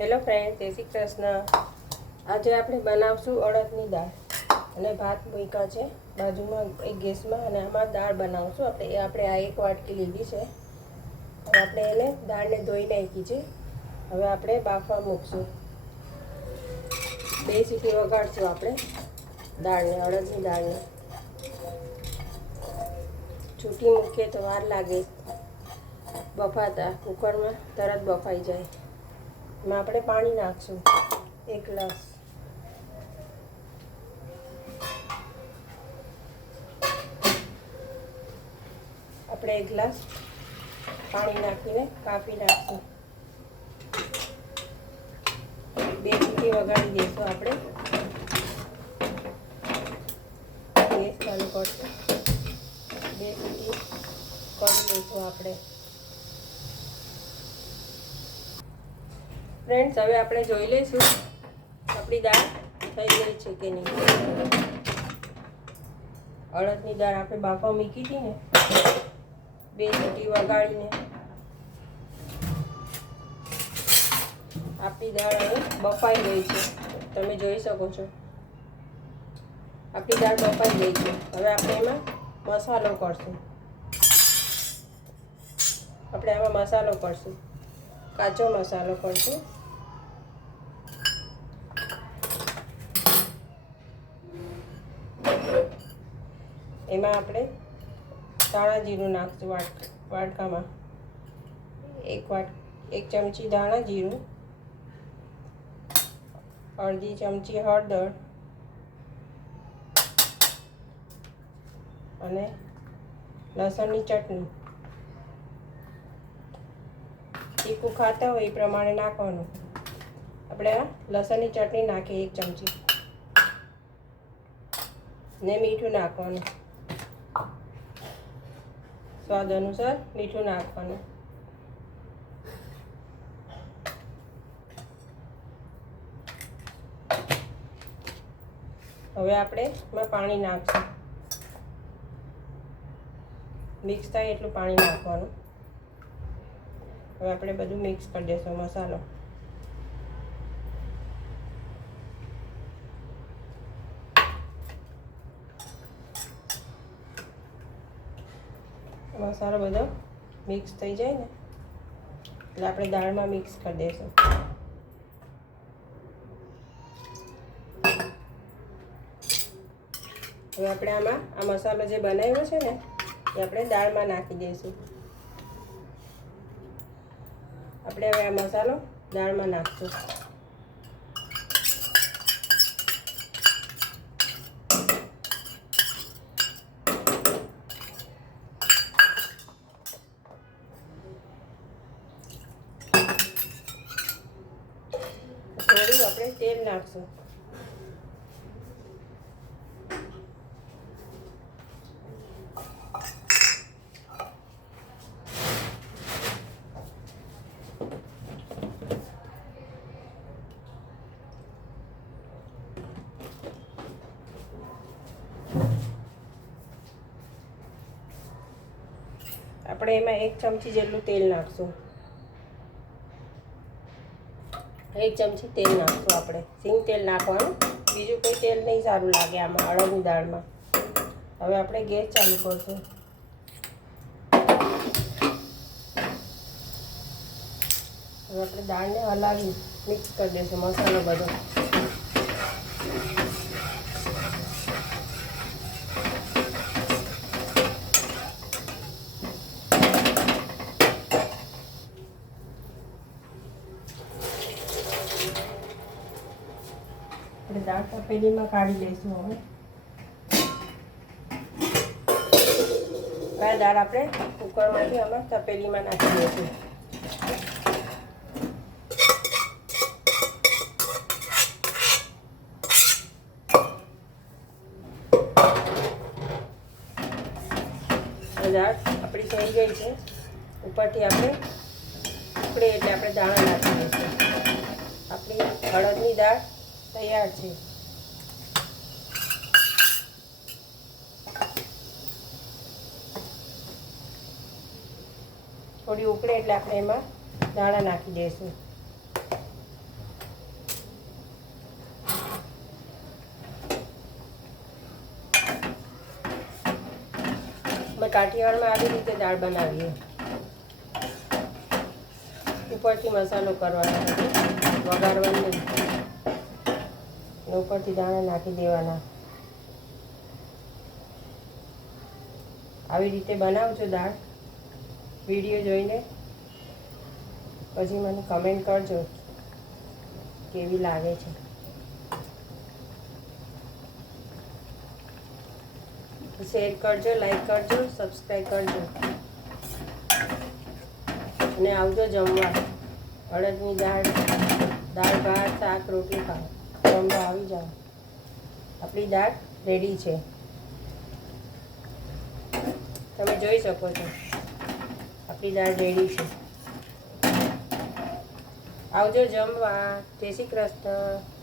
Hello friend, જય શ્રી કૃષ્ણ. આજે આપણે બનાવશું અડદની દાળ અને ભાત મૂક્યા છે બાજુમાં એક ગેસમાં, અને આમાં દાળ બનાવશું. આપણે આ એક વાટકી લીધી છે. હવે આપણે એને દાળને ધોઈ નાખી છે. હવે આપણે બાફવા મૂકશું. 2 સીટી વગાડશું આપણે દાળને, અડદની દાળને. છૂટી મૂકીએ તો વાર લાગે બફાતા, કુકરમાં તરત બફાઈ જાય. એમાં આપણે પાણી નાખશું 1 ગ્લાસ. આપણે 1 ગ્લાસ પાણી નાખીને કાપી નાખશું. 2 સીટી વગાડી દઈશું આપણે. ગેસ ચાલુ કરશું. 2 સીટી કરી દઈશું આપણે. ફ્રેન્ડ્સ, હવે આપણે જોઈ લઈશું આપણી દાળ થઈ ગઈ છે કે નહીં. અડદની દાળ આપણે બાફવા મૂકી હતી ને, 2 સીટી વગાડીને આપણી દાળ હવે બફાઈ ગઈ છે. તમે જોઈ શકો છો આપણી દાળ બફાઈ ગઈ છે. હવે આપણે એમાં મસાલો કરશું. આપણે આમાં મસાલો કરશું, કાચો મસાલો કરશું. એમાં આપણે ધાણા જીરું નાખશું વાટકામાં. 1 ચમચી ધાણા જીરું, અડધી ચમચી હળદર અને લસણની ચટણી. તીખું ખાતા હોય એ પ્રમાણે નાખવાનું. આપણે આ લસણની ચટણી નાખીએ 1 ચમચી, ને મીઠું નાખવાનું. સ્વાદ અનુસાર મીઠું નાખવાનું. હવે આપણે એમાં પાણી નાખશું. મિક્સ થાય એટલું પાણી નાખવાનું. હવે આપણે બધું મિક્સ કરી દઈશું મસાલો. મસાલો બધો મિક્સ થઈ જાય ને એટલે આપણે દાળમાં મિક્સ કરી દઈશું. હવે આપણે આમાં આ મસાલો જે બનાવ્યો છે ને એ આપણે દાળમાં નાખી દઈશું. આપણે હવે આ મસાલો દાળમાં નાખશું. થોડું આપણે તેલ નાખશું. આપણે એમાં 1 ચમચી જેટલું તેલ નાખશું. 1 ચમચી તેલ નાખશું આપણે. સિંગ તેલ નાખવાનું, બીજું કોઈ તેલ નહીં સારું લાગે આમાં અડદની દાળમાં. હવે આપણે ગેસ ચાલુ કરશું. હવે આપણે દાળને હલાવી મિક્સ કરી દઈશું મસાલો બધો. આપણે દાળ તપેલીમાં કાઢી લઈશું. હવે આ દાળ આપણે કુકરમાંથી આમાં તપેલીમાં નાખી દઈશું. દાળ આપણી થઈ ગઈ છે. ઉપરથી આપણે ઉકળે એટલે આપણે દાણા નાખી દઈશું. આપણી અડદની દાળ તૈયાર છે. થોડી ઉકળે એટલે આપણે એમાં દાણા નાખી દઈશું. કાઠિયાવાડમાં આવી રીતે દાળ બનાવીએ. ઉપરથી મસાલો કરવાનો, વઘારવાનો નહીં. ઉપરથી દાણા નાખી દેવાના. આવી રીતે બનાવજો દાળ. વિડીયો જોઈને પછી મને કમેન્ટ કરજો કેવી લાગે છે. શેર કરજો, લાઈક કરજો, સબસ્ક્રાઈબ કરજો અને આવજો જમવા. અડદની દાળ, દાળ ભાત, શાક, રોટલી ખાઓ, જમવા આવી જાઓ. આપણી દાળ રેડી છે, તમે જોઈ શકો છો. આપણી દાળ રેડી છે. આવજો જમવા. જય શ્રી કૃષ્ણ.